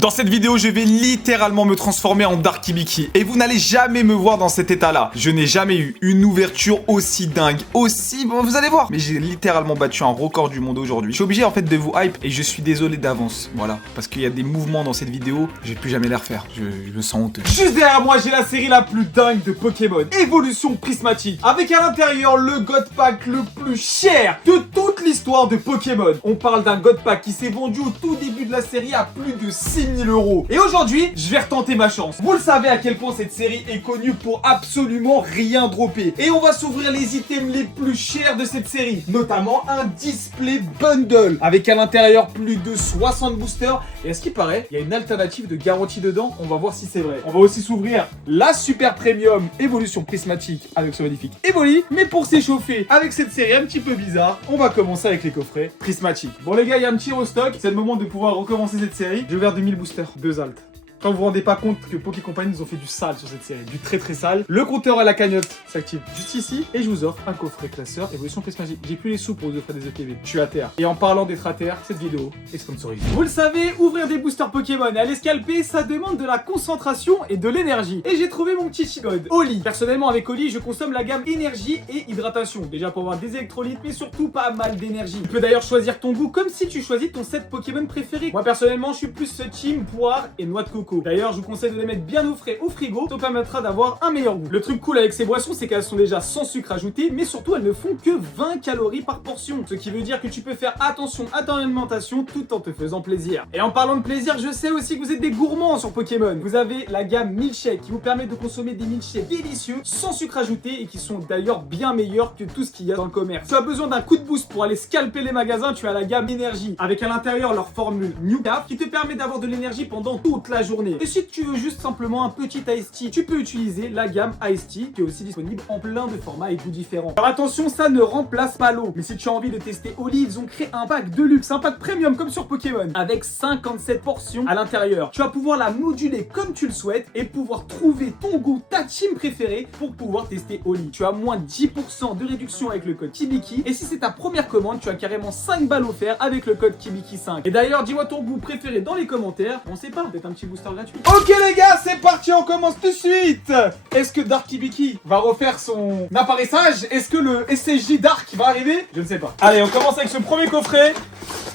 Dans cette vidéo, je vais littéralement me transformer en Dark Hibiki. Et vous n'allez jamais me voir dans cet état-là. Je n'ai jamais eu une ouverture aussi dingue, aussi... Bon, vous allez voir. Mais j'ai littéralement battu un record du monde aujourd'hui. Je suis obligé en fait de vous hype et je suis désolé d'avance. Voilà. Parce qu'il y a des mouvements dans cette vidéo, je vais plus jamais les refaire. Je me sens honteux. Juste derrière moi, j'ai la série la plus dingue de Pokémon. Évolution prismatique. Avec à l'intérieur le God Pack le plus cher de toute l'histoire de Pokémon. On parle d'un God Pack qui s'est vendu au tout début de la série à plus de 6000 €. Et aujourd'hui, je vais retenter ma chance. Vous le savez à quel point cette série est connue pour absolument rien dropper. Et on va s'ouvrir les items les plus chers de cette série. Notamment un display bundle. Avec à l'intérieur plus de 60 boosters. Et à ce qui paraît, il y a une alternative de garantie dedans. On va voir si c'est vrai. On va aussi s'ouvrir la Super Premium Évolution Prismatique avec ce magnifique Evoli. Mais pour s'échauffer avec cette série un petit peu bizarre, on va commencer avec les coffrets prismatiques. Bon les gars, il y a un petit restock. C'est le moment de pouvoir recommencer cette série. J'ai ouvert 2000 boosters, 2 altes. Quand vous vous rendez pas compte que Poké Company nous ont fait du sale sur cette série, du très très sale, le compteur à la cagnotte s'active juste ici et je vous offre un coffret classeur Évolution Prismatique. J'ai plus les sous pour vous offrir des ETV. Je suis à terre. Et en parlant d'être à terre, cette vidéo est sponsorisée. Vous le savez, ouvrir des boosters Pokémon et aller scalper, ça demande de la concentration et de l'énergie. Et j'ai trouvé mon petit chigod, Oli. Personnellement, avec Oli, je consomme la gamme énergie et hydratation. Déjà pour avoir des électrolytes, mais surtout pas mal d'énergie. Tu peux d'ailleurs choisir ton goût comme si tu choisis ton set Pokémon préféré. Moi personnellement, je suis plus ce team poire et noix de coco. D'ailleurs, je vous conseille de les mettre bien au frais au frigo, ça permettra d'avoir un meilleur goût. Le truc cool avec ces boissons, c'est qu'elles sont déjà sans sucre ajouté, mais surtout elles ne font que 20 calories par portion. Ce qui veut dire que tu peux faire attention à ton alimentation tout en te faisant plaisir. Et en parlant de plaisir, je sais aussi que vous êtes des gourmands sur Pokémon. Vous avez la gamme Milkshake qui vous permet de consommer des milkshakes délicieux, sans sucre ajouté et qui sont d'ailleurs bien meilleurs que tout ce qu'il y a dans le commerce. Tu as besoin d'un coup de boost pour aller scalper les magasins, tu as la gamme énergie avec à l'intérieur leur formule New Cap qui te permet d'avoir de l'énergie pendant toute la journée. Et si tu veux juste simplement un petit Ice Tea, tu peux utiliser la gamme Ice Tea qui est aussi disponible en plein de formats et goûts différents. Alors attention, ça ne remplace pas l'eau. Mais si tu as envie de tester Oli, ils ont créé un pack de luxe, un pack premium comme sur Pokémon avec 57 portions à l'intérieur. Tu vas pouvoir la moduler comme tu le souhaites et pouvoir trouver ton goût, ta team préférée pour pouvoir tester Oli. Tu as moins de 10% de réduction avec le code KIBIKI et si c'est ta première commande, tu as carrément 5 balles offerts avec le code KIBIKI5. Et d'ailleurs, dis-moi ton goût préféré dans les commentaires. On sait pas, peut-être un petit booster gratuit. Ok les gars, c'est parti, on commence tout de suite. Est-ce que Dark Hibiki va refaire son apparaissage? Est-ce que le SSJ Dark va arriver? Je ne sais pas. Allez, on commence avec ce premier coffret.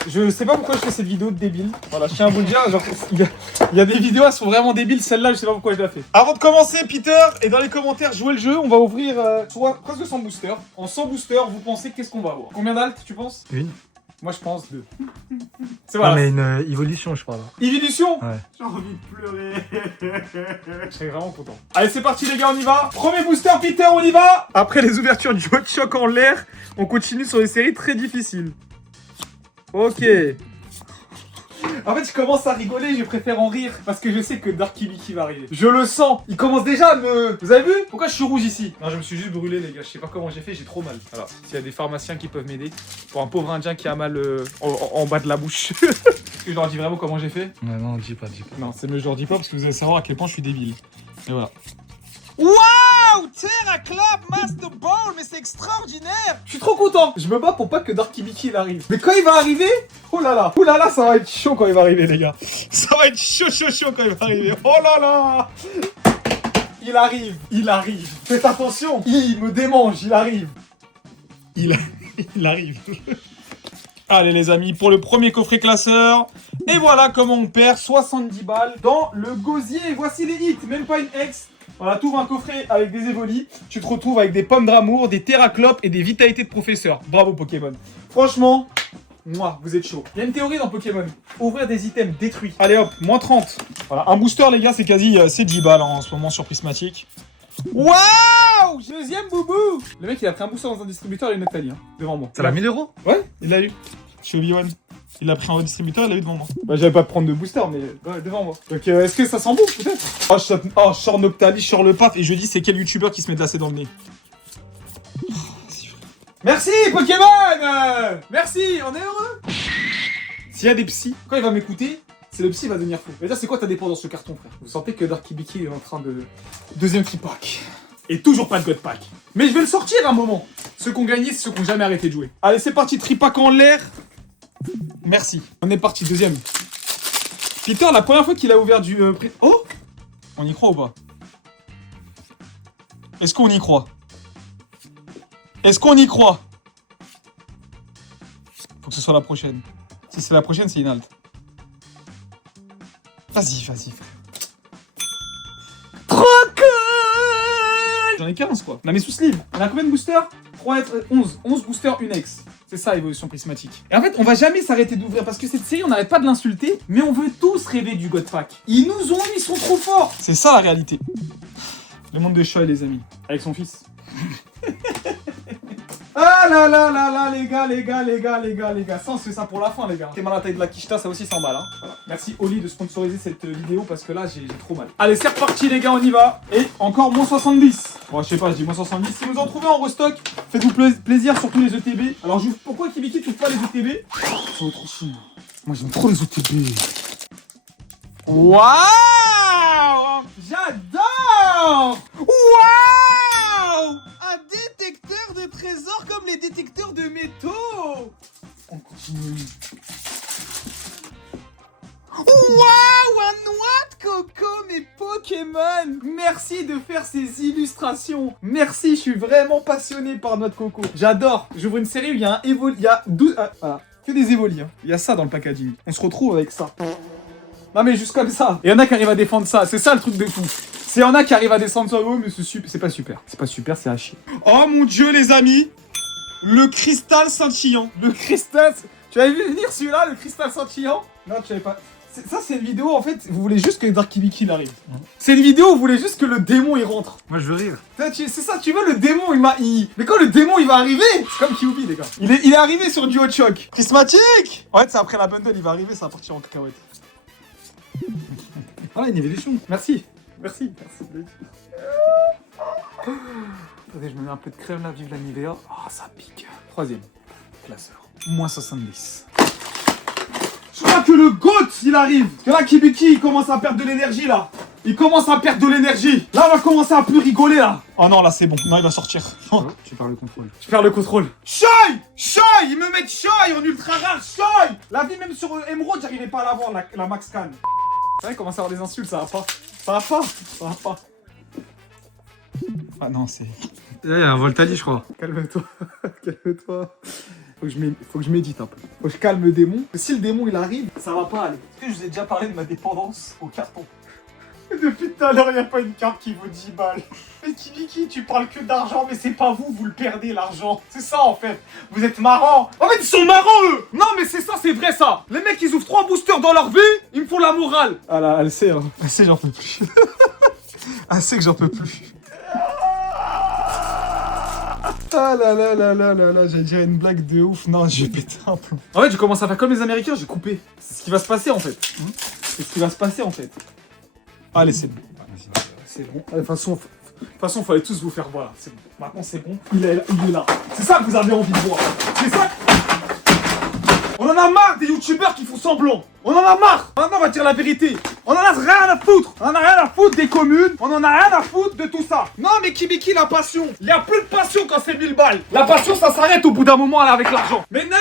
Je sais pas pourquoi je fais cette vidéo de débile. Voilà, je tiens à vous le dire, genre, il y a des vidéos, elles sont vraiment débiles. Celle-là, je sais pas pourquoi je la fais. Avant de commencer, Peter, et dans les commentaires, jouez le jeu. On va ouvrir presque 100 boosters. En 100 boosters, vous pensez qu'est-ce qu'on va avoir? Combien d'altes, tu penses? Une. Moi, je pense 2. C'est Ah, voilà. mais une évolution, je parle. Évolution? Ouais. J'ai envie de pleurer. Je serais vraiment content. Allez, c'est parti, les gars, on y va. Premier booster, Peter, on y va. Après les ouvertures du hot shock en l'air, on continue sur des séries très difficiles. Ok. En fait, je commence à rigoler, je préfère en rire parce que je sais que Dark Hibiki va arriver. Je le sens. Il commence déjà à me... Vous avez vu? Pourquoi je suis rouge ici? Non, je me suis juste brûlé, les gars. Je sais pas comment j'ai fait, j'ai trop mal. Alors, s'il y a des pharmaciens qui peuvent m'aider pour un pauvre indien qui a mal en bas de la bouche. Est-ce que je leur dis vraiment comment j'ai fait? Ouais, non, dis pas. Non, c'est mieux, je leur dis pas parce que vous allez savoir à quel point je suis débile. Et voilà. Waouh, Terra Club Master Ball, mais c'est extraordinaire. Je suis trop content. Je me bats pour pas que Dark Hibiki il arrive. Mais quand il va arriver, oh là là, ça va être chaud quand il va arriver, les gars. Ça va être chaud quand il va arriver. Oh là là. Il arrive. Faites attention, il me démange, il arrive. Il arrive. Allez les amis, pour le premier coffret classeur. Et voilà comment on perd 70 balles dans le gosier. Voici les hits, même pas une ex. Voilà, t'ouvres un coffret avec des évolis, tu te retrouves avec des pommes d'amour, des terraclopes et des vitalités de professeur. Bravo Pokémon. Franchement, moi, vous êtes chaud. Il y a une théorie dans Pokémon. Ouvrir des items détruits. Allez hop, moins 30. Voilà, un booster les gars, c'est quasi c'est 10 balles en ce moment sur Prismatique. Waouh! Deuxième boubou! Le mec il a pris un booster dans un distributeur, il a une Octali, hein, devant moi. Ça l'a 1000 €? Ouais, il l'a eu. Chez Obi-Wan. Il l'a pris en redistributeur, il l'a eu devant moi. Bah j'avais pas de prendre de booster, mais ouais, devant moi. Donc est-ce que ça sent bon peut-être? Oh, je sors Noctali, je sors le paf et je dis c'est quel youtubeur qui se met de l'acide dans le nez. Merci Pokémon. Merci, on est heureux. S'il y a des psys, quand il va m'écouter, c'est le psy va devenir fou. Il va dire c'est quoi ta dépendance ce carton frère? Vous sentez que Dark Hibiki est en train de... Deuxième tripack. Et toujours pas de God Pack. Mais je vais le sortir un moment. Ceux qui ont gagné, c'est ceux qui n'ont jamais arrêté de jouer. Allez c'est parti, tripack en l'air. Merci. On est parti, deuxième. Peter, la première fois qu'il a ouvert du... Oh! On y croit ou pas? Est-ce qu'on y croit? Est-ce qu'on y croit? Faut que ce soit la prochaine. Si c'est la prochaine, c'est une halte. Vas-y, vas-y, frère. Trop cool! J'en ai 15, quoi. On a mes sous-sleeves. On a combien de boosters? 11. 11 boosters, une ex. C'est ça, évolution prismatique. Et en fait, on va jamais s'arrêter d'ouvrir parce que cette série, on n'arrête pas de l'insulter, mais on veut tous rêver du God Pack. Ils nous ont, ils sont trop forts. C'est ça la réalité. Le monde de Shoy, les amis. Avec son fils. Ah là là là là, les gars. Ça, on se fait ça pour la fin, les gars. T'es mal à la taille de la quicheta, ça aussi 100 balles. Hein. Voilà. Merci Oli de sponsoriser cette vidéo parce que là, j'ai trop mal. Allez, c'est reparti, les gars, on y va. Et encore moins 70. Bon, je sais pas, je dis moins 70. Si vous en trouvez en restock, faites-vous plaisir, surtout les ETB. Alors, pourquoi Kibiki trouve pas les ETB? C'est trop chou. Moi, j'aime trop les ETB. Waouh! J'adore! Waouh! Un détecteur de trésors comme les détecteurs de métaux! On continue. Waouh! Un noix de coco, mes Pokémon! Merci de faire ces illustrations. Merci, je suis vraiment passionné par noix de coco. J'adore. J'ouvre une série où il y a un Evoli. Il y a 12. Voilà. Que des Evoli. Hein. Il y a ça dans le packaging. On se retrouve avec ça. Non mais juste comme ça. Et il y en a qui arrivent à défendre ça. C'est ça le truc de fou. C'est y en a qui arrivent à descendre ça. Oh mais c'est pas super. C'est pas super, c'est à chier. Oh mon dieu les amis. Le cristal scintillant. Le cristal... Tu avais vu venir celui-là, le cristal scintillant? Non, tu avais pas... Ça c'est une vidéo en fait, vous voulez juste que Dark Kibiki arrive. C'est une vidéo où vous voulez juste que le démon il rentre. Moi je veux rire. C'est ça, tu veux le démon Mais quand le démon il va arriver, c'est comme Kyuubi les gars. Il est arrivé sur Duo Choc. Prismatique. En fait c'est après la bundle, il va arriver, ça va partir en cacahuète. Voilà une évolution. Merci. Attendez, je me mets un peu de crème là, vive la Nivea. Ah, ça pique. Troisième, classeur. Moins 70. Je crois que le GOAT, il arrive. Que là, Kibiki, il commence à perdre de l'énergie, là. Il commence à perdre de l'énergie. Là, on va commencer à plus rigoler, là. Oh non, là, c'est bon. Non, il va sortir. Oh, tu perds le contrôle. Je perds le contrôle. Shoy! Ils me mettent Shoy en ultra rare. Shoy! La vie, même sur Emerald, j'arrivais pas à l'avoir, la Max Can. C'est vrai, il commence à avoir des insultes, ça va pas. Ça va pas. Ah non, c'est... Là, il y a un Voltali, je crois. Calme-toi. Faut que je médite un peu. Faut que je calme le démon. Si le démon il arrive, ça va pas aller. Est-ce que je vous ai déjà parlé de ma dépendance au carton? Depuis tout à l'heure, il n'y a pas une carte qui vaut 10 balles. Mais Kibiki, tu parles que d'argent, mais c'est pas vous, vous le perdez l'argent. C'est ça en fait. Vous êtes marrants. En fait, ils sont marrants eux. Non, mais c'est ça, c'est vrai ça. Les mecs, ils ouvrent 3 boosters dans leur vie, ils me font la morale. Ah là, elle sait, hein. Elle sait, j'en peux plus. Elle sait que j'en peux plus. Ah là, j'allais dire une blague de ouf. Non, je vais péter un plomb. En fait, je commence à faire comme les Américains, j'ai coupé. C'est ce qui va se passer en fait. C'est ce qui va se passer en fait. Allez, c'est bon. C'est bon. De toute façon, fallait tous vous faire voir. C'est bon. Maintenant, c'est bon. Il est là. C'est ça que vous avez envie de voir. C'est ça. On en a marre des youtubeurs qui font semblant. On en a marre. Maintenant, on va dire la vérité. On en a rien à foutre. On en a rien à foutre des communes. On en a rien à foutre de tout ça. Non, mais Kibiki, la passion. Il n'y a plus de passion quand c'est 1000 balles. La passion, ça s'arrête au bout d'un moment là avec l'argent. Mais non,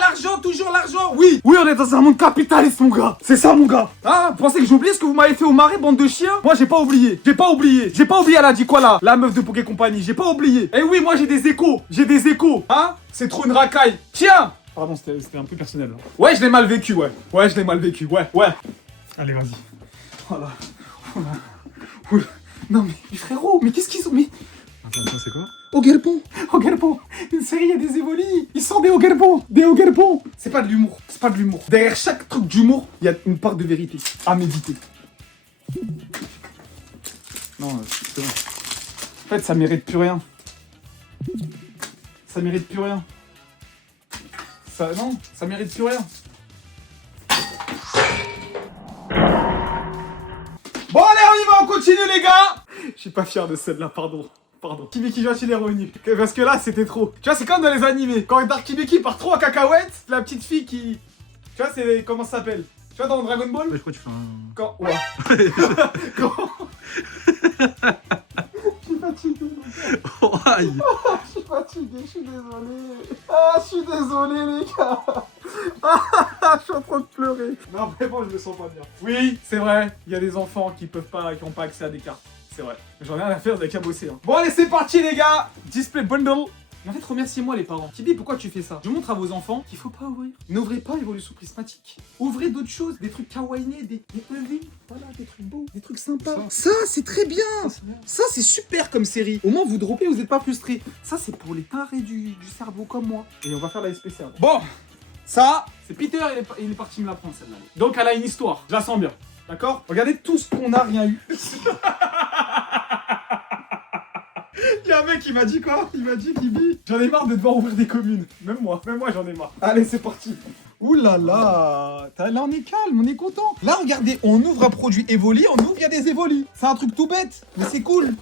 l'argent, toujours l'argent. Oui, on est dans un monde capitaliste, mon gars. C'est ça, mon gars. Hein, vous pensez que j'oublie ce que vous m'avez fait au marais, bande de chiens? Moi, j'ai pas oublié. J'ai pas oublié, elle a dit quoi là? La meuf de Poké Company. J'ai pas oublié. Eh oui, moi, j'ai des échos. Hein? C'est trop une racaille. Tiens. Pardon, c'était un peu personnel. Là. Ouais, je l'ai mal vécu, ouais. Ouais. Allez, vas-y. Voilà. Non, mais frérot, mais qu'est-ce qu'ils ont mis? Attends, c'est quoi? Ogerpon. Une série, il y a des évolis. Ils sont des Ogerpon. C'est pas de l'humour. Derrière chaque truc d'humour, il y a une part de vérité. À méditer. Non, c'est bon. En fait, ça mérite plus rien. Ça mérite plus rien. Bon allez, on y va, on continue les gars. Je suis pas fier de celle-là, pardon. Kibiki gentil est revenu. Parce que là, c'était trop. Tu vois, c'est comme dans les animés. Quand Dark Kibiki part trop à cacahuète, la petite fille qui... Tu vois, c'est... Comment ça s'appelle? Tu vois, dans Dragon Ball? Je crois que tu fais un... Quand... Ouais. Quand... Je suis fatigué. Oh, aïe. Je suis fatigué, je suis désolé. Ah, je suis désolé les gars. Ah, je suis en train de pleurer. désolé. Non, vraiment, je me sens pas bien. Oui, c'est vrai, il y a des enfants qui n'ont pas accès à des cartes. C'est vrai. J'en ai rien à faire, vous avez qu'à bosser. Hein. Bon, allez, c'est parti, les gars. Display bundle. Mais en fait, remerciez-moi les parents. Kibi, pourquoi tu fais ça? Je montre à vos enfants qu'il faut pas ouvrir. N'ouvrez pas évolution prismatique. Ouvrez d'autres choses, des trucs kawaii, des EV. Voilà, des trucs beaux, des trucs sympas. Ça, c'est très bien. Ça, c'est super comme série. Au moins, vous droppez, vous n'êtes pas frustrés. Ça, c'est pour les tarés du cerveau comme moi. Et on va faire la SPC. Bon, ça, c'est Peter, il est parti me la prendre celle-là. Donc, elle a une histoire. Je la sens bien. D'accord? Regardez tout ce qu'on a rien eu. Il y a un mec qui m'a dit quoi? Il m'a dit Kibi, j'en ai marre de devoir ouvrir des communes. Même moi j'en ai marre. Allez, c'est parti. Ouh là là, là on est calme, on est content. Là regardez, on ouvre un produit Evoli, on ouvre, il y a des Evoli. C'est un truc tout bête, mais c'est cool.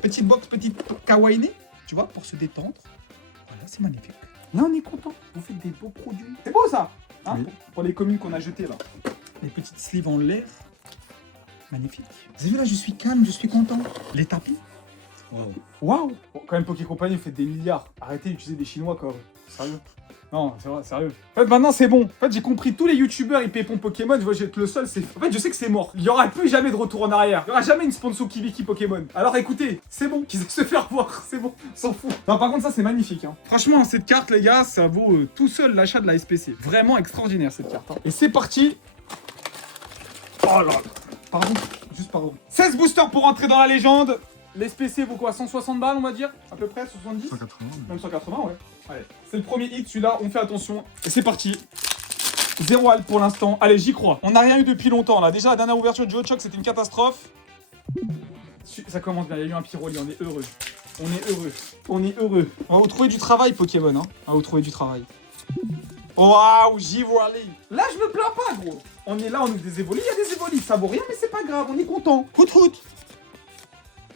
Petite box, petite kawaii, tu vois, pour se détendre. Voilà, c'est magnifique. Là on est content, vous faites des beaux produits. C'est beau ça, hein, oui. pour les communes qu'on a jetées là. Les petites sleeves en l'air. Magnifique. Vous avez vu là, je suis calme, je suis content. Les tapis. Waouh! Bon, quand même, Poké Company, vous faites des milliards. Arrêtez d'utiliser des Chinois, quoi. Sérieux? Non, c'est vrai, sérieux. En fait, maintenant, c'est bon. En fait, j'ai compris, tous les youtubeurs, ils pépont Pokémon. Je vois, j'ai le seul, c'est... En fait, je sais que c'est mort. Il y aura plus jamais de retour en arrière. Il y aura jamais une sponsor Kibiki Pokémon. Alors, écoutez, c'est bon. Qu'ils aient se faire voir. C'est bon. On s'en fout. Non, par contre, ça, c'est magnifique. Hein. Franchement, cette carte, les gars, ça vaut tout seul l'achat de la SPC. Vraiment extraordinaire, cette carte. Hein. Et c'est parti. Oh là là. Pardon. Juste pardon. 16 boosters pour entrer dans la légende. L'SPC vaut quoi? 160 balles, on va dire? À peu près, 70? 180. Même 180, ouais. Allez, c'est le premier hit, celui-là, on fait attention. Et c'est parti. 0 alt pour l'instant. Allez, j'y crois. On n'a rien eu depuis longtemps, là. Déjà, la dernière ouverture de GeoChoc, c'était une catastrophe. Ça commence bien, il y a eu un Pyroli, on est heureux. On est heureux. On est heureux. On va vous trouver du travail, Pokémon, hein. On va vous trouver du travail. Waouh, j'y vois aller. Là, je me plains pas, gros. On est là, on ouvre des évolis, il y a des évolis. Ça vaut rien, mais c'est pas grave, on est content. Hout.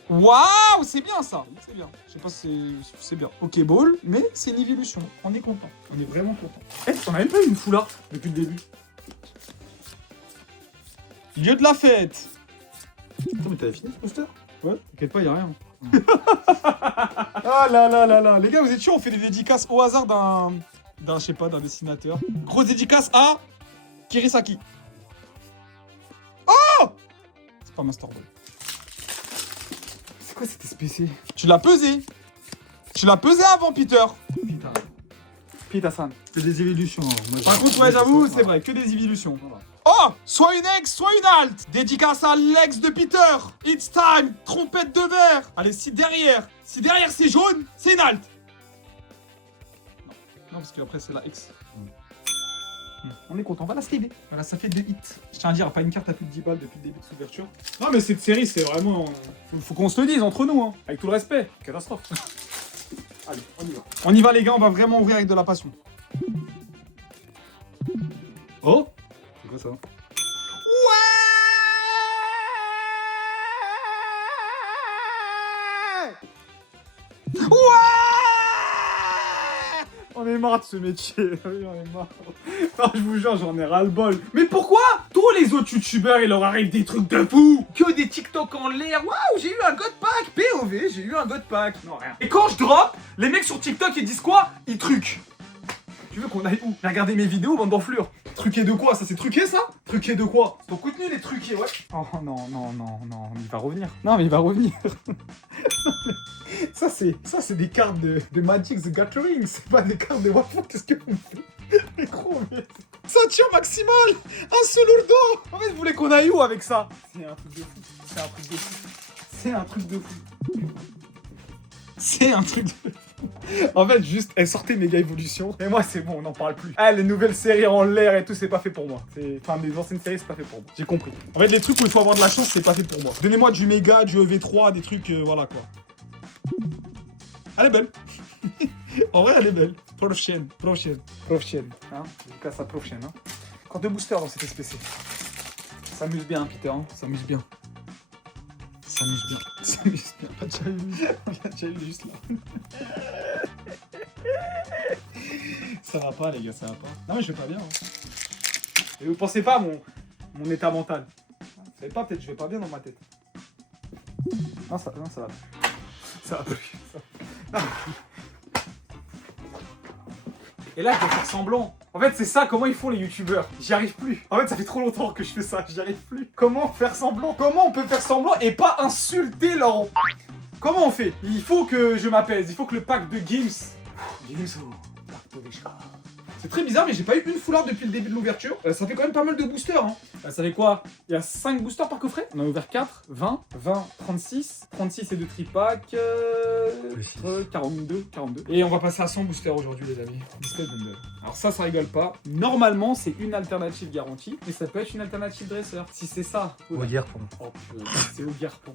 Waouh, c'est bien ça. C'est bien. Je sais pas si c'est bien. Pokéball, mais c'est une évolution. On est content. On est vraiment content. Eh, on a même pas eu une foulard depuis le début. Lieu de la fête. Attends, mais t'avais fini ce booster? Ouais, t'inquiète pas, y'a rien. Ah là là là là. Les gars, vous êtes chauds, on fait des dédicaces au hasard je sais pas, d'un dessinateur. Grosse dédicace à Kirisaki. Oh! C'est pas Master Ball. C'est quoi cette SPC? Tu l'as pesé. Tu l'as pesé avant, Peter. Putain. Peter-san. C'est des évolutions. Hein. Moi, Par contre, ouais, j'avoue, c'est vrai, que des évolutions. Voilà. Oh! Soit une ex, soit une alt. Dédicace à l'ex de Peter. It's time. Trompette de verre. Allez, si derrière c'est jaune, c'est une alt. Non, parce qu'après c'est la X. On est content, on va la sliver. Voilà, ça fait 2 hits. Je tiens à dire, pas une carte à plus de 10 balles depuis le début de cette ouverture. Non, mais cette série, c'est vraiment... Faut qu'on se le dise entre nous, hein. Avec tout le respect. Catastrophe. Allez, on y va. On y va, les gars, on va vraiment ouvrir avec de la passion. Oh! C'est quoi ça? Ouais! On est marre de ce métier. Oui, on est marre. Non, je vous jure, j'en ai ras-le-bol. Mais pourquoi tous les autres youtubeurs, il leur arrive des trucs de fou? Que des TikTok en l'air. Waouh, j'ai eu un God Pack. POV, j'ai eu un God Pack. Non, rien. Et quand je drop, les mecs sur TikTok, ils disent quoi? Ils truquent. Tu veux qu'on aille où? Regardez mes vidéos, bande d'enflures. Truqué de quoi? Ça, c'est truqué, ça? Truqué de quoi? Ton contenu, les truqués, ouais. Oh non, il va revenir. Non, mais il va revenir. Ça, c'est des cartes de Magic the Gathering, c'est pas des cartes de Warfare. Qu'est-ce que vous faites? Mais gros, mais... Ceinture maximale! Un Solourdo! En fait, vous voulez qu'on aille où avec ça? C'est un truc de fou. C'est un truc de fou. C'est un truc de fou. C'est un truc de fou. En fait, juste, elle sortait méga évolution. Et moi, c'est bon, on n'en parle plus. Ah, les nouvelles séries en l'air et tout, c'est pas fait pour moi. Enfin, les anciennes séries, c'est pas fait pour moi. J'ai compris. En fait, les trucs où il faut avoir de la chance, c'est pas fait pour moi. Donnez-moi du méga, du EV3, des trucs, voilà quoi. Elle est belle. En vrai, elle est belle. Prochaine. Hein, je casse la prochaine. Hein. Encore 2 boosters dans cette SPC. S'amuse bien, Peter. Hein. S'amuse bien. Pas déjà eu juste là. Ça va pas, les gars, ça va pas. Non, mais je vais pas bien. Hein. Et vous pensez pas à mon état mental? Vous savez pas, peut-être je vais pas bien dans ma tête. Non, ça va. Ça va plus. Non. Et là, je dois faire semblant. En fait, c'est ça, comment ils font les youtubeurs. J'y arrive plus. En fait, ça fait trop longtemps que je fais ça, j'y arrive plus. Comment faire semblant? Comment on peut faire semblant et pas insulter leur... Comment on fait? Il faut que je m'apaise, il faut que le pack de Gims... C'est très bizarre, mais j'ai pas eu une foulard depuis le début de l'ouverture. Ça fait quand même pas mal de boosters. Hein. Ça fait quoi? Il y a 5 boosters par coffret. On a ouvert 4, 20, 20, 36. 36 et 2 tripack. 42, 42. Et on va passer à 100 boosters aujourd'hui, les amis. Display bundle. Alors ça rigole pas. Normalement, c'est une alternative garantie, mais ça peut être une alternative dresseur. Si c'est ça. Au guerpon. Oh putain, c'est au guerpon.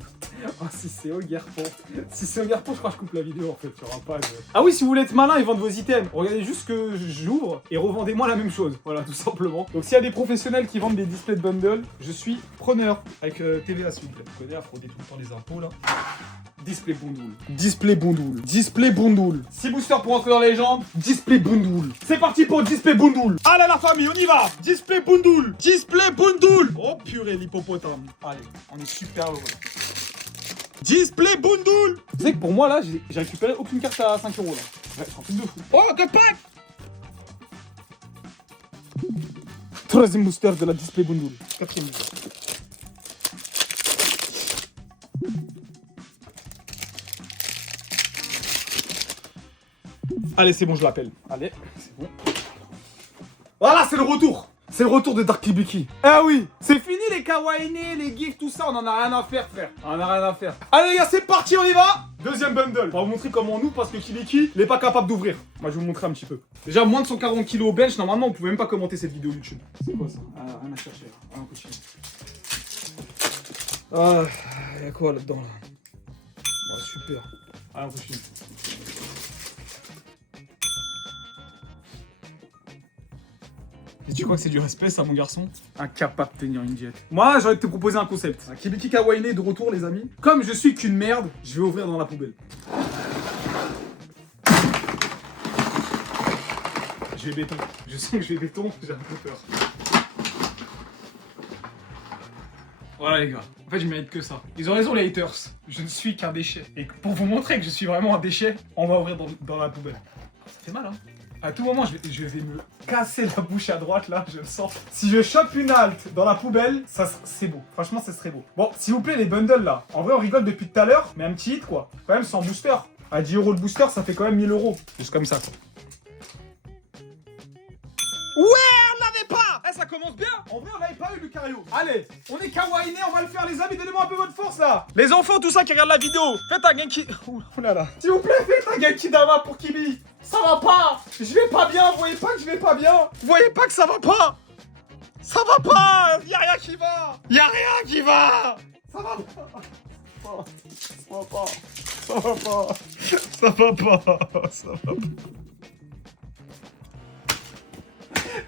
Oh, si c'est au guerpon. Si c'est au guerpon, je crois que je coupe la vidéo en fait. Il y aura pas de... Ah oui, si vous voulez être malin, ils vendent vos items. Regardez juste ce que j'ouvre et revendez-moi la même chose. Voilà, tout simplement. Donc s'il y a des professionnels qui vendent des displays de bundle, je suis preneur. Avec TVA s'il vous plaît. Vous connaissez, à frauder tout le temps les impôts là. Display bondoul. Display bondoul. Display bondoul. 6 boosters pour entrer dans la légende. Display bondoul. C'est parti pour Display bondoul. Allez la famille, on y va. Display bondoul. Display bondoul. Oh purée l'hippopotame. Allez, on est super heureux. Display bondoul. Tu sais que pour moi là, j'ai récupéré aucune carte à 5 € là. Ouais, c'est un truc de fou. Oh, que pack. Troisième booster de la Display bondoul. Quatrième booster. Allez, c'est bon, je l'appelle. Allez, c'est bon. Voilà, c'est le retour. C'est le retour de Dark Hibiki. Ah oui, c'est fini les kawaii, les gifs, tout ça. On en a rien à faire, frère. On en a rien à faire. Allez, les gars, c'est parti, on y va. Deuxième bundle. On va vous montrer comment on ouvre parce que Hibiki, il est pas capable d'ouvrir. Moi, je vais vous montrer un petit peu. Déjà, moins de 140 kg au bench. Normalement, on pouvait même pas commenter cette vidéo YouTube. C'est quoi ça? Ah, rien à chercher. On continue. Ah, il y a quoi là-dedans là? Oh, super. Allez, on continue. Et tu crois que c'est du respect, ça, mon garçon? Incapable de tenir une jet. Moi, j'ai envie de te proposer un concept. Un Hibiki Kawaii de retour, les amis. Comme je suis qu'une merde, je vais ouvrir dans la poubelle. Je vais béton. Je sens que je vais béton, j'ai un peu peur. Voilà, les gars. En fait, je mérite que ça. Ils ont raison, les haters. Je ne suis qu'un déchet. Et pour vous montrer que je suis vraiment un déchet, on va ouvrir dans la poubelle. Ça fait mal, hein? À tout moment, je vais me casser la bouche à droite, là, je le sens. Si je chope une halte dans la poubelle, c'est beau. Franchement, ça serait beau. Bon, s'il vous plaît, les bundles, là. En vrai, on rigole depuis tout à l'heure, mais un petit hit, quoi. Quand même, sans booster. À 10 € le booster, ça fait quand même 1000 €. Juste comme ça, quoi. Ouais, on l'avait pas. Eh, ça commence bien. En vrai, on l'avait pas eu, Lucario. Allez, on est kawaii, on va le faire, les amis. Donnez-moi un peu votre force, là. Les enfants, tout ça qui regardent la vidéo, faites un Genki... Oh là là. S'il vous plaît, faites un Genki Dama pour Kibi. Ça va pas. Je vais pas bien. Vous voyez pas que je vais pas bien? Vous voyez pas que ça va pas? Ça va pas. Y'a rien qui va. Y'a rien qui va. Ça va pas. Ça va pas. Ça va pas. Ça va pas. Ça va pas.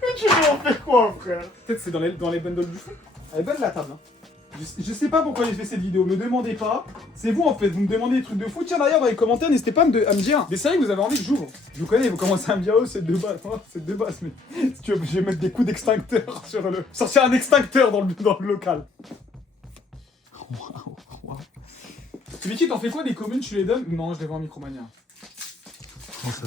Mais tu veux en faire quoi, frère? Peut-être c'est dans les bundles du fou. Elle est belle la table, hein. Je sais pas pourquoi j'ai fait cette vidéo, me demandez pas. C'est vous en fait, vous me demandez des trucs de fou. Tiens d'ailleurs dans les commentaires, n'hésitez pas à me dire des séries que vous avez envie que j'ouvre. Je vous connais, vous commencez à me dire, oh c'est de base, oh, c'est de base, mais si tu veux, je vais mettre des coups d'extincteur sur le... Sortir un extincteur dans le local. Waouh. Vicky, t'en fais quoi des communes, tu les donnes? Non, je les vends en Micromania. Français.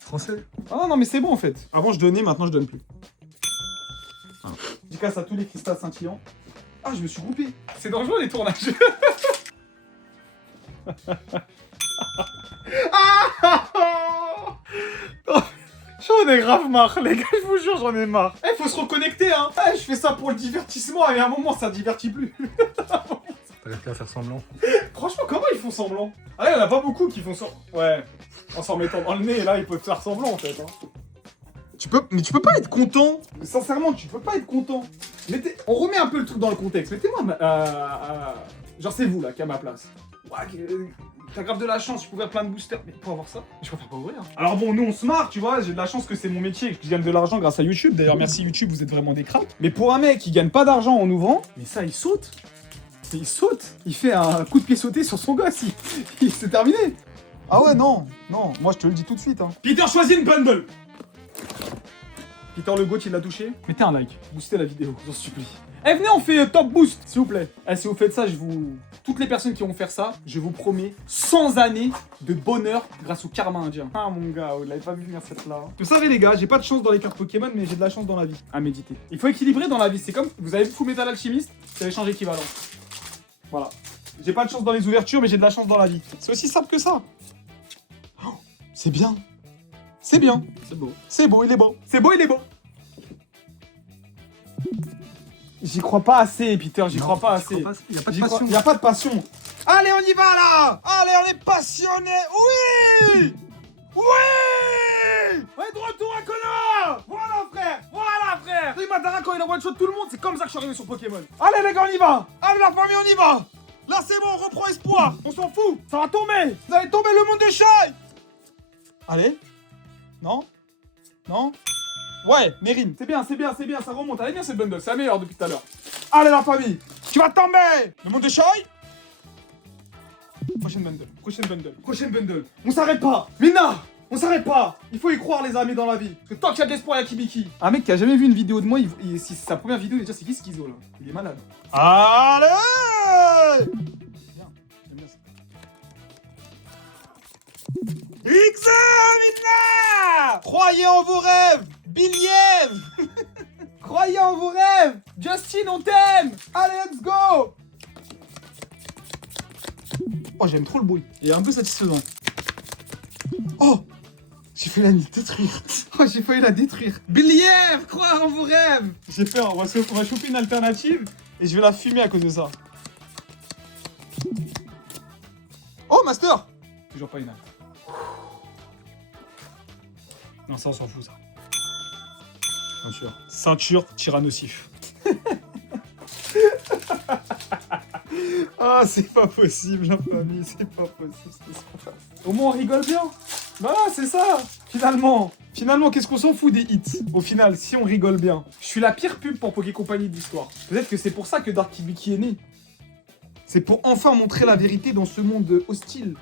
Français? Ah non mais c'est bon en fait. Avant je donnais, maintenant je donne plus. Je casse à tous les cristals scintillants. Ah, je me suis groupé. C'est dangereux les tournages. J'en ai grave marre, les gars, je vous jure, j'en ai marre. Eh, faut se reconnecter, hein. Eh, je fais ça pour le divertissement et à un moment, ça divertit plus. T'arrêtes qu'à faire semblant. Franchement, comment ils font semblant? Ah, il y en a pas beaucoup qui font ça. Ouais, en s'en mettant dans le nez, là, ils peuvent faire semblant en fait. Hein. Mais tu peux pas être content. Sincèrement, tu peux pas être content. On remet un peu le truc dans le contexte. Mettez-moi genre c'est vous là qui à ma place. Ouais, t'as grave de la chance, je peux ouvrir plein de boosters. Mais pour avoir ça, je préfère pas ouvrir. Alors bon, nous on se marre, tu vois, j'ai de la chance que c'est mon métier et que je gagne de l'argent grâce à YouTube. D'ailleurs, merci YouTube, vous êtes vraiment des cracks. Mais pour un mec qui gagne pas d'argent en ouvrant, mais ça il saute. Il saute. Il fait un coup de pied sauté sur son gosse. C'est terminé. Ah ouais, non, moi je te le dis tout de suite. Hein. Peter choisit une bundle. Peter le GOAT, il l'a touché. Mettez un like, boostez la vidéo, j'en supplie. Eh venez, on fait top boost, s'il vous plaît. Eh, si vous faites ça, je vous Toutes les personnes qui vont faire ça, je vous promets 100 années de bonheur grâce au karma indien. Ah mon gars, vous l'avez pas vu venir cette là. Vous savez les gars, j'ai pas de chance dans les cartes Pokémon, mais j'ai de la chance dans la vie. À méditer. Il faut équilibrer dans la vie. C'est comme, vous avez vu Fullmetal Alchemist, c'est l'échange équivalent. Voilà. J'ai pas de chance dans les ouvertures, mais j'ai de la chance dans la vie. C'est aussi simple que ça. Oh, c'est bien. C'est bien. C'est beau. C'est beau, il est beau. C'est beau, il est beau. J'y crois pas assez, Peter, j'y crois pas assez. Il y a pas de passion. Il y a pas de passion. Allez, on y va là. Allez, on est passionné. Oui. Oui. On est de retour à Konoha. Voilà frère, voilà frère. Et Madara, quand il a one shot tout le monde, C'est comme ça que je suis arrivé sur Pokémon. allez les gars, on y va. Allez la famille, on y va. Là c'est bon, on reprend espoir. On s'en fout. Ça va tomber. Vous allez tomber le monde des Shai. Allez. Non. Non. Ouais, Mérine. C'est bien, c'est bien, c'est bien, ça remonte. Elle est bien cette bundle, c'est la meilleure depuis tout à l'heure. Allez la famille. Tu vas tomber. Le monde des Shai. Prochaine bundle. Prochaine bundle, prochaine bundle. On s'arrête pas. Mina, on s'arrête pas. Il faut y croire les amis dans la vie. Parce que tant qu'il y a de l'espoir, il y a Kibiki. Un mec qui a jamais vu une vidéo de moi, si c'est sa première vidéo, déjà c'est qui Schizo là? Il est malade. Allez. Bien. J'aime bien ça. Examina. Croyez en vos rêves. Believe. Croyez en vos rêves. Justin, on t'aime. Allez, let's go. Oh, j'aime trop le bruit. Il est un peu satisfaisant. Oh, j'ai failli la détruire. Oh, j'ai failli la détruire. Believe, croire en vos rêves. J'ai peur, on va choper une alternative et je vais la fumer à cause de ça. Oh, Master. Toujours pas une âme. Non, ça on s'en fout ça. Ceinture tyrannosif. Ah, c'est pas possible, la famille, c'est pas possible. Au moins on rigole bien. Voilà, c'est ça. Finalement, qu'est-ce qu'on s'en fout des hits? Au final, si on rigole bien. Je suis la pire pub pour Poké Company de l'histoire. Peut-être que c'est pour ça que Dark Kibiki est né. C'est pour enfin montrer la vérité dans ce monde hostile.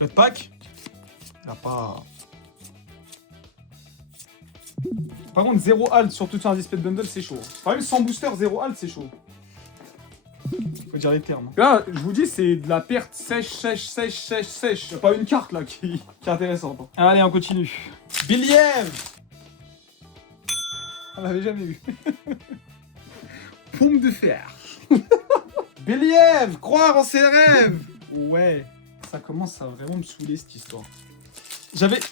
Code pack. Il a pas. Par contre, 0 halt sur tout un display de bundle, c'est chaud. Par exemple, sans booster, 0 halt, c'est chaud. Faut dire les termes. Là, je vous dis, c'est de la perte sèche. Y'a pas une carte là qui est intéressante. Hein. Allez, on continue. Believe. On l'avait jamais vu. Pompe de fer. Believe, croire en ses rêves. Ouais, ça commence à vraiment me saouler cette histoire.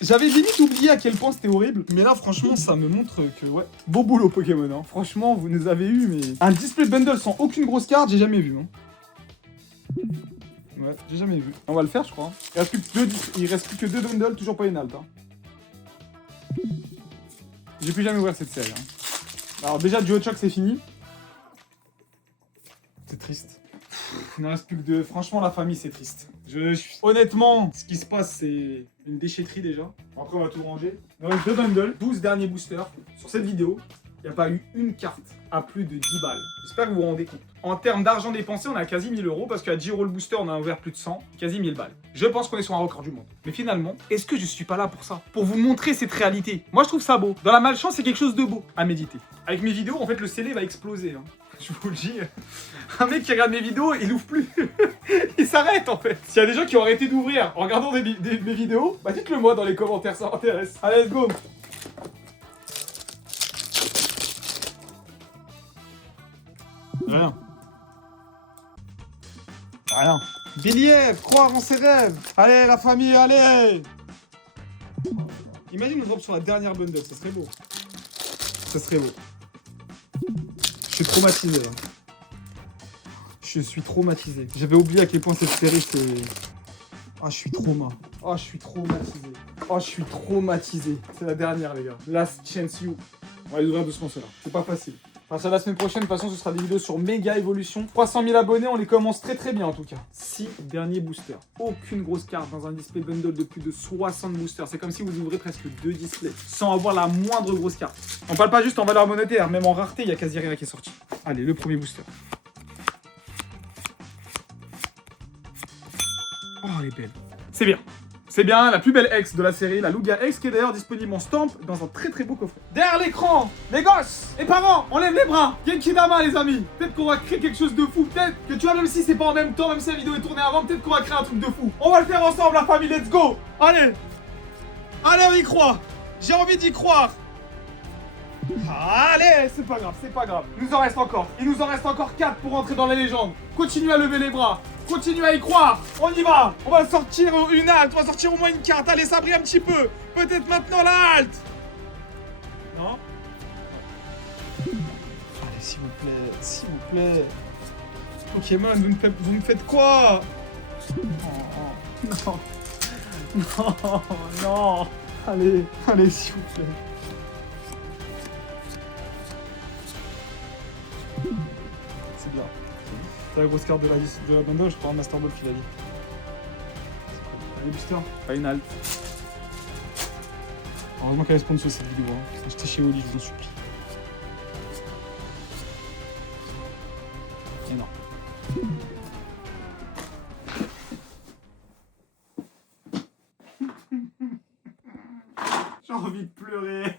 J'avais limite oublié à quel point c'était horrible. Mais là, franchement, ça me montre que ouais. Beau boulot Pokémon, hein. Franchement, vous nous avez eu, mais... Un display bundle sans aucune grosse carte, j'ai jamais vu. Hein. Ouais, j'ai jamais vu. On va le faire, je crois. Hein. Il reste plus que 2 bundles, toujours pas une halte. Hein. J'ai plus jamais ouvert cette série. Hein. Alors déjà, Duo Choc, c'est fini. C'est triste. Il ne reste plus que 2. Franchement, la famille, c'est triste. Honnêtement, ce qui se passe, c'est une déchetterie déjà. Après, on va tout ranger. Il reste 2 bundles, 12 derniers boosters. Sur cette vidéo, il n'y a pas eu une carte à plus de 10 balles. J'espère que vous vous rendez compte. En termes d'argent dépensé, on a quasi 1000 euros parce qu'à G-Roll Booster, on a ouvert plus de 100, quasi 1000 balles. Je pense qu'on est sur un record du monde. Mais finalement, est-ce que je suis pas là pour ça? Pour vous montrer cette réalité. Moi, je trouve ça beau. Dans la malchance, c'est quelque chose de beau à méditer. Avec mes vidéos, en fait, le scellé va exploser. Hein. Je vous le dis. Un mec qui regarde mes vidéos, il ouvre plus. Il s'arrête en fait. S'il y a des gens qui ont arrêté d'ouvrir en regardant mes vidéos, bah dites-le moi dans les commentaires, ça m'intéresse. Allez, let's go. Rien. Rien. Believe, croire en ses rêves. Allez, la famille, allez. Imagine on drop sur la dernière bundle, ça serait beau. Ça serait beau. Je suis traumatisé là. Je suis traumatisé. J'avais oublié à quel point cette série c'est... Ah, je suis trauma. Oh, je suis traumatisé. Oh, je suis traumatisé. C'est la dernière, les gars. Last chance you. On va les ouvrir doucement, ceux-là. C'est pas facile. Enfin, ça, la semaine prochaine, de toute façon, ce sera des vidéos sur méga évolution. 300 000 abonnés, on les commence très bien en tout cas. 6 derniers boosters. Aucune grosse carte dans un display bundle de plus de 60 boosters. C'est comme si vous ouvrez presque 2 displays sans avoir la moindre grosse carte. On parle pas juste en valeur monétaire, même en rareté, il y a quasi rien qui est sorti. Allez, le premier booster. Oh, elle est belle. C'est bien. C'est bien la plus belle ex de la série, la Lugia X, qui est d'ailleurs disponible en stamp dans un très très beau coffret. Derrière l'écran, les gosses, les parents, on lève les bras. Genkidama les amis. Peut-être qu'on va créer quelque chose de fou. Peut-être que tu vois, même si c'est pas en même temps, même si la vidéo est tournée avant, peut-être qu'on va créer un truc de fou. On va le faire ensemble la famille, let's go. Allez. Allez, on y croit. J'ai envie d'y croire. Allez, c'est pas grave, c'est pas grave. Il nous en reste encore. Il nous en reste encore 4 pour rentrer dans les légendes. Continuez à lever les bras. Continuez à y croire. On y va. On va sortir une halte. On va sortir au moins une carte. Allez, ça brille un petit peu. Peut-être maintenant la halte. Non. Allez, s'il vous plaît. S'il vous plaît. Pokémon, vous me faites quoi? Non. Non. Non. Allez, allez, s'il vous plaît. C'est bien. C'est la grosse carte de la bundle, je crois, un Master Ball qu'il a dit. Allez, Booster, pas une halte. Heureusement qu'elle est sponsor cette vidéo. Hein. Achetez chez Oli, je vous en supplie. Et non. J'ai envie de pleurer.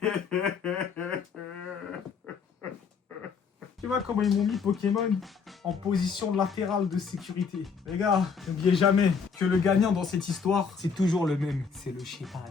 Tu vois comment ils m'ont mis Pokémon en position latérale de sécurité. Les gars, n'oubliez jamais que le gagnant dans cette histoire, c'est toujours le même. C'est le Chétan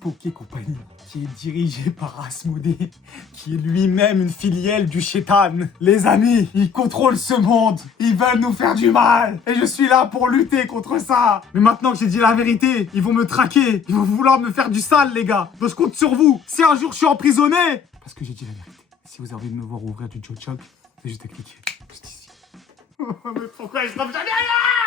Poké Company, qui est dirigé par Asmodée, qui est lui-même une filiale du Chétan. Les amis, ils contrôlent ce monde. Ils veulent nous faire du mal. Et je suis là pour lutter contre ça. Mais maintenant que j'ai dit la vérité, ils vont me traquer. Ils vont vouloir me faire du sale, les gars. Donc je compte sur vous. Si un jour je suis emprisonné, parce que j'ai dit la vérité. Si vous avez envie de me voir ouvrir du Joe-Chug, c'est juste à cliquer. Juste ici. Mais pourquoi je tombe jamais là?